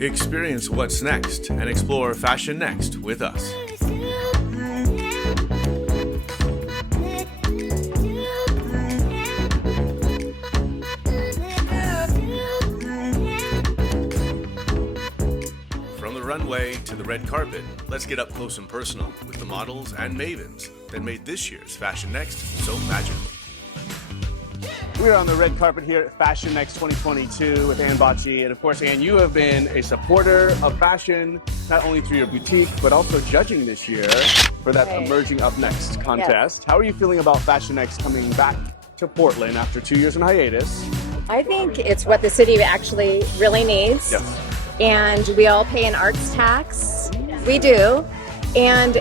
Experience what's next and explore Fashion Next with us. From the runway to the red carpet, let's get up close and personal with the models and mavens that made this year's Fashion Next so magical. We're on the red carpet here at FashionNXT 2022 with Ann Bocci. And of course, Ann, you have been a supporter of fashion, not only through your boutique, but also judging this year for that Emerging Up Next contest. Yes. How are you feeling about FashionNXT coming back to Portland after 2 years in hiatus? I think it's what the city actually really needs. Yes. And we all pay an arts tax. We do. And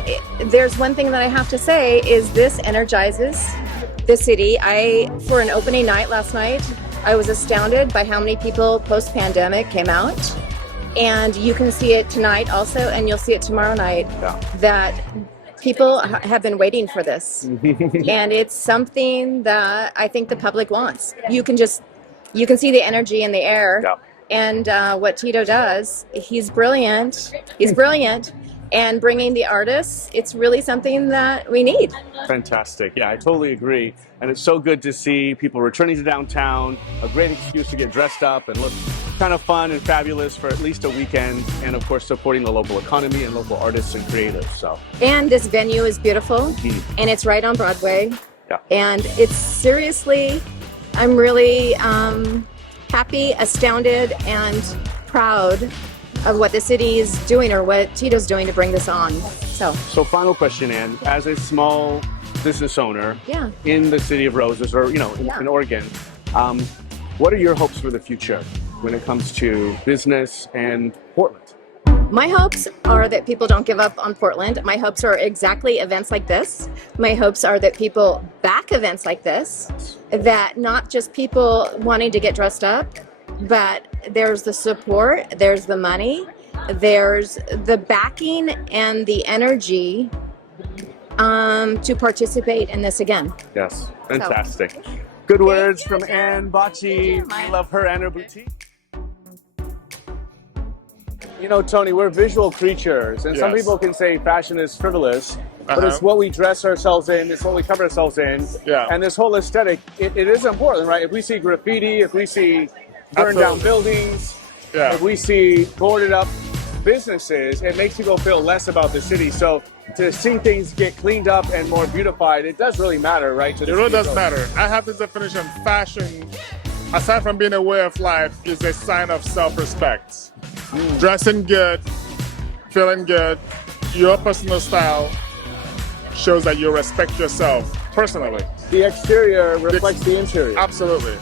there's one thing that I have to say is this energizes the city. For an opening night last night, I was astounded by how many people post-pandemic came out. And you can see it tonight also, and you'll see it tomorrow night, that people have been waiting for this. And it's something that I think the public wants. You can see the energy in the air. Yeah. And what Tito does, he's brilliant. He's brilliant. And bringing the artists, it's really something that we need. Fantastic. Yeah, I totally agree. And it's so good to see people returning to downtown, a great excuse to get dressed up and look kind of fun and fabulous for at least a weekend. And of course, supporting the local economy and local artists and creatives. So. And this venue is beautiful, and it's right on Broadway. Yeah. And it's seriously, I'm really happy, astounded, and proud of what the city is doing, or what Tito's doing to bring this on. So final question, Ann. As a small business owner in the city of Roses, or in Oregon, what are your hopes for the future when it comes to business and Portland? My hopes are that people don't give up on Portland. My hopes are exactly events like this. My hopes are that people back events like this, that not just people wanting to get dressed up, but there's the support, there's the money, there's the backing and the energy to participate in this again. Yes, fantastic. Good words from Ann Bocci. We love her and her boutique. You know, Tony, we're visual creatures, and some people can say fashion is frivolous, but it's what we dress ourselves in, it's what we cover ourselves in, and this whole aesthetic, it is important, right? If we see graffiti, if we see burned down buildings, if we see boarded up businesses, it makes people feel less about the city. So to see things get cleaned up and more beautified, it does really matter, right? It really does matter. I have this definition: fashion, aside from being a way of life, is a sign of self-respect. Dressing good, feeling good, your personal style shows that you respect yourself personally. The exterior reflects the interior. Absolutely.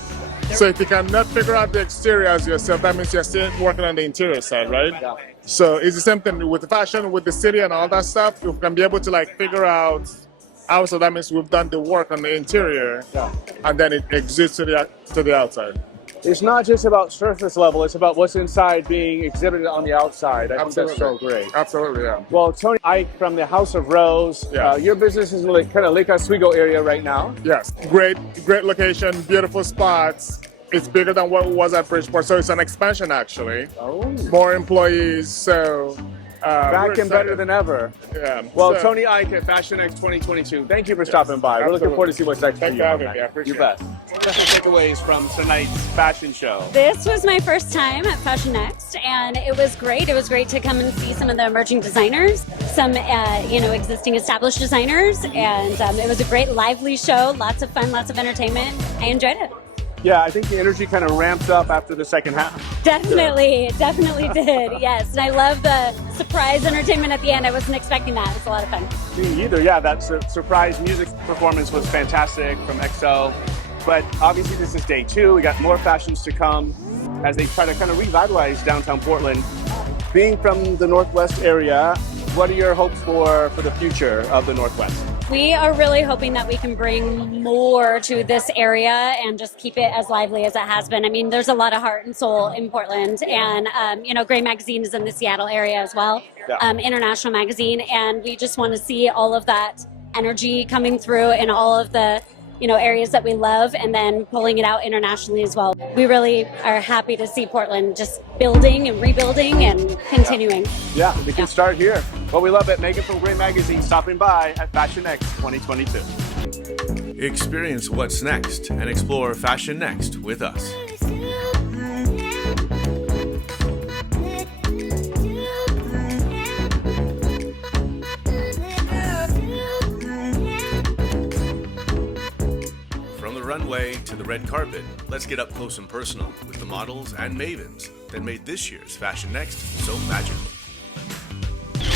So if you cannot figure out the exterior as yourself, that means you're still working on the interior side, right? Yeah. So it's the same thing with the fashion, with the city and all that stuff. You can be able to figure out also, that means we've done the work on the interior, and then it exits to the outside. It's not just about surface level, it's about what's inside being exhibited on the outside. I think that's so great. Absolutely, yeah. Well, Tony Ike from the House of Rose, your business is in kind of Lake Oswego area right now. Yes, great location, beautiful spots. It's bigger than what it was at Bridgeport, so it's an expansion actually. Oh. More employees, so... back and better than ever. Yeah. Well, Tony Ike at FashionNXT 2022. Thank you for stopping by. We're looking forward to see what's next for you. Your best. Special takeaways from tonight's fashion show. This was my first time at FashionNXT, and it was great. It was great to come and see some of the emerging designers, some existing established designers, and it was a great lively show. Lots of fun, lots of entertainment. I enjoyed it. Yeah, I think the energy kind of ramped up after the second half. Definitely, it definitely did, yes. And I love the surprise entertainment at the end. I wasn't expecting that. It was a lot of fun. Me either, yeah. That surprise music performance was fantastic from EXO. But obviously this is day 2. We got more fashions to come as they try to kind of revitalize downtown Portland. Being from the Northwest area, what are your hopes for the future of the Northwest? We are really hoping that we can bring more to this area and just keep it as lively as it has been. I mean, there's a lot of heart and soul in Portland, and Gray Magazine is in the Seattle area as well, international magazine, and we just want to see all of that energy coming through and all of the areas that we love, and then pulling it out internationally as well. We really are happy to see Portland just building and rebuilding and continuing. Yeah, we can start here. Well, we love it. Meghan from Great Magazine stopping by at FashionXT 2022. Experience what's next and explore Fashion Next with us. From the runway to the red carpet, let's get up close and personal with the models and Mavens that made this year's Fashion Next so magical.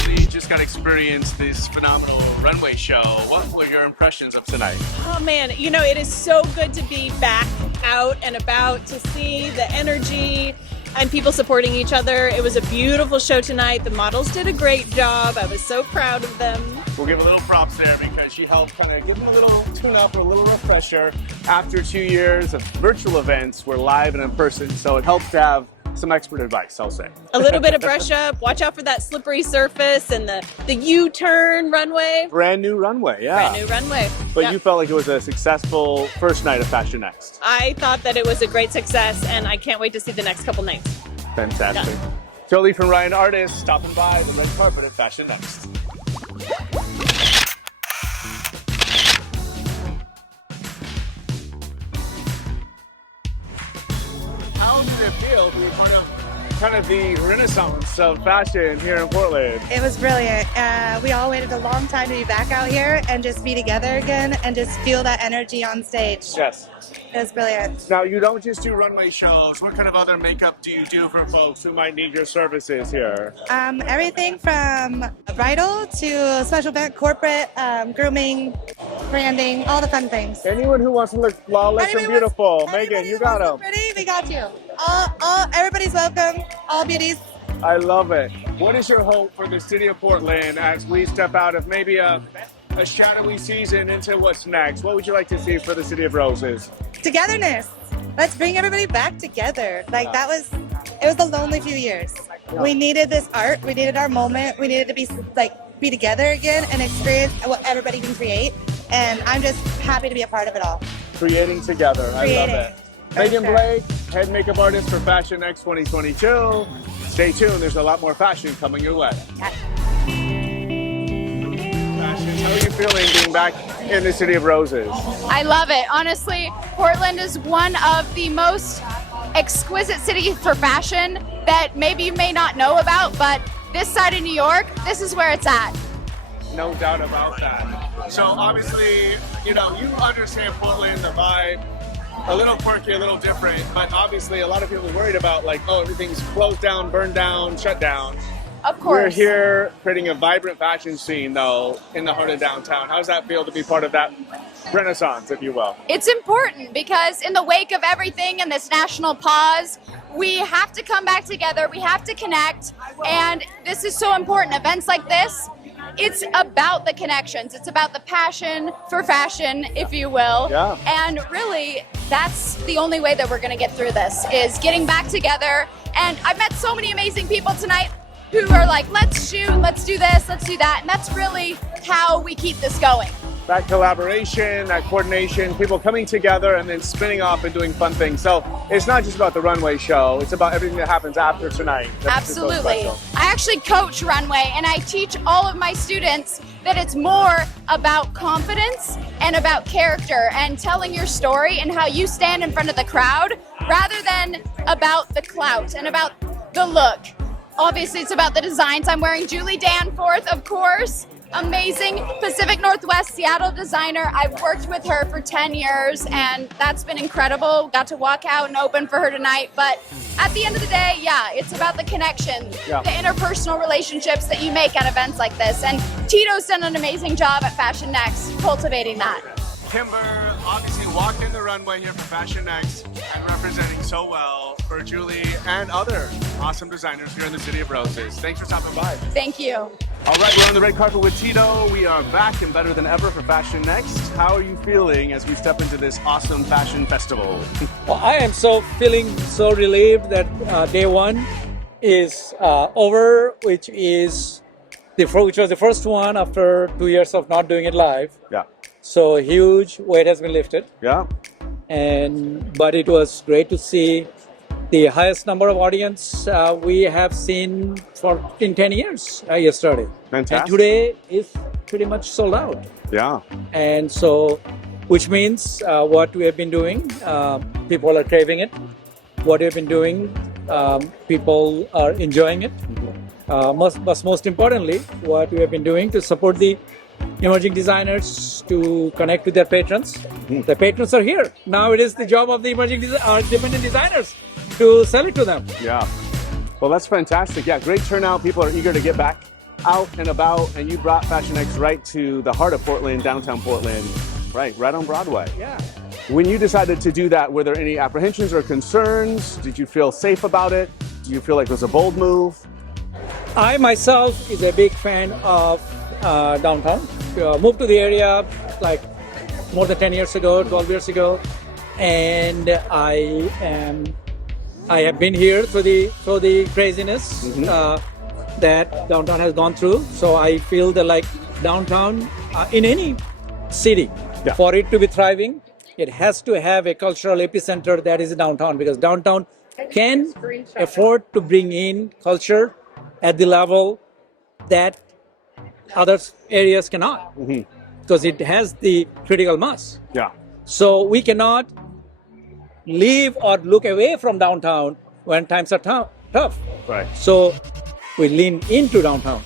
We just got to experience this phenomenal runway show. What were your impressions of tonight? Oh man, it is so good to be back out and about, to see the energy and people supporting each other. It was a beautiful show tonight. The models did a great job. I was so proud of them. We'll give a little props there because she helped kind of give them a little tune-up or a little refresher. After 2 years of virtual events, we're live and in person, so it helps to have some expert advice, I'll say. A little bit of brush up. Watch out for that slippery surface and the U-turn runway. Brand new runway, yeah. Brand new runway. But yeah. You felt like it was a successful first night of Fashion Next. I thought that it was a great success, and I can't wait to see the next couple nights. Fantastic. Yeah. Jolie from Ryan Artist stopping by the red carpet at Fashion Next. How did it feel to be part of kind of the renaissance of fashion here in Portland? It was brilliant. We all waited a long time to be back out here and just be together again and just feel that energy on stage. Yes. It was brilliant. Now, you don't just do runway shows. What kind of other makeup do you do for folks who might need your services here? Everything from bridal to special event, corporate, grooming, branding, all the fun things. Anyone who wants to look flawless and beautiful, Meghan, you got them. Pretty, we got you. Everybody's welcome. All beauties. I love it. What is your hope for the city of Portland as we step out of maybe a shadowy season into what's next? What would you like to see for the City of Roses? Togetherness. Let's bring everybody back together. It was a lonely few years. Yeah. We needed this art. We needed our moment. We needed to be together again and experience what everybody can create. And I'm just happy to be a part of it all. Creating together. I love it. Meghan Blake, head makeup artist for FashionXT 2022. Stay tuned. There's a lot more fashion coming your way. How are you feeling being back in the City of Roses? I love it. Honestly, Portland is one of the most exquisite cities for fashion that maybe you may not know about, but this side of New York, this is where it's at. No doubt about that. So obviously, you understand Portland, the vibe, a little quirky, a little different, but obviously a lot of people are worried about everything's closed down, burned down, shut down. Of course. We're here creating a vibrant fashion scene, though, in the heart of downtown. How does that feel to be part of that renaissance, if you will? It's important because in the wake of everything and this national pause, we have to come back together, we have to connect, and this is so important. Events like this, it's about the connections. It's about the passion for fashion, if you will. Yeah. And really, that's the only way that we're going to get through this, is getting back together. And I've met so many amazing people tonight who are like, let's shoot, let's do this, let's do that. And that's really how we keep this going. That collaboration, that coordination, people coming together and then spinning off and doing fun things. So it's not just about the runway show, it's about everything that happens after tonight. Absolutely. I actually coach Runway, and I teach all of my students that it's more about confidence and about character and telling your story and how you stand in front of the crowd rather than about the clout and about the look. Obviously, it's about the designs. I'm wearing Julie Danforth, of course. Amazing Pacific Northwest Seattle designer. I've worked with her for 10 years, and that's been incredible. Got to walk out and open for her tonight. But at the end of the day, yeah, it's about the connections, the interpersonal relationships that you make at events like this. And Tito's done an amazing job at Fashion Next cultivating that. Kimber obviously walked in the runway here for FashionXT and representing so well for Julie and other awesome designers here in the City of Roses. Thanks for stopping by. Thank you. All right, we're on the red carpet with Tito. We are back and better than ever for FashionXT. How are you feeling as we step into this awesome fashion festival? Well, I am feeling so relieved that day one is over, which was the first one after 2 years of not doing it live. Yeah. So huge weight has been lifted. Yeah. But it was great to see the highest number of audience we have seen in 10 years yesterday. Fantastic. And today is pretty much sold out. Yeah. And so, which means what we have been doing, people are craving it. What we've been doing, people are enjoying it. Most importantly, what we have been doing to support the emerging designers to connect with their patrons. The patrons are here. Now it is the job of the independent designers to sell it to them. Yeah. Well, that's fantastic. Yeah, great turnout. People are eager to get back out and about. And you brought FashionX right to the heart of Portland, downtown Portland, right on Broadway. Yeah. When you decided to do that, were there any apprehensions or concerns? Did you feel safe about it? Do you feel like it was a bold move? I myself is a big fan of downtown. Moved to the area like more than 10 years ago, 12 years ago, and I have been here through the craziness that downtown has gone through. So I feel that like downtown in any city, for it to be thriving, it has to have a cultural epicenter that is downtown, because downtown can afford to bring in culture at the level that other areas cannot, because it has the critical mass. Yeah. So we cannot leave or look away from downtown when times are tough. Right. So we lean into downtown.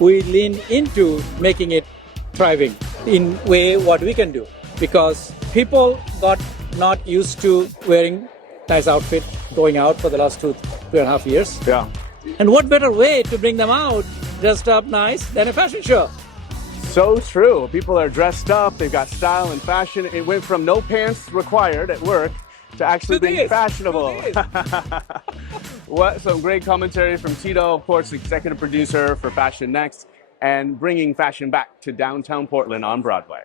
We lean into making it thriving in way what we can do, because people got not used to wearing nice outfit going out for the last 2.5 years. Yeah. And what better way to bring them out dressed up nice than a fashion show? So true. People are dressed up, they've got style and fashion. It went from no pants required at work to actually being fashionable. Some great commentary from Tito, of course, executive producer for FashionNXT, and bringing fashion back to downtown Portland on Broadway.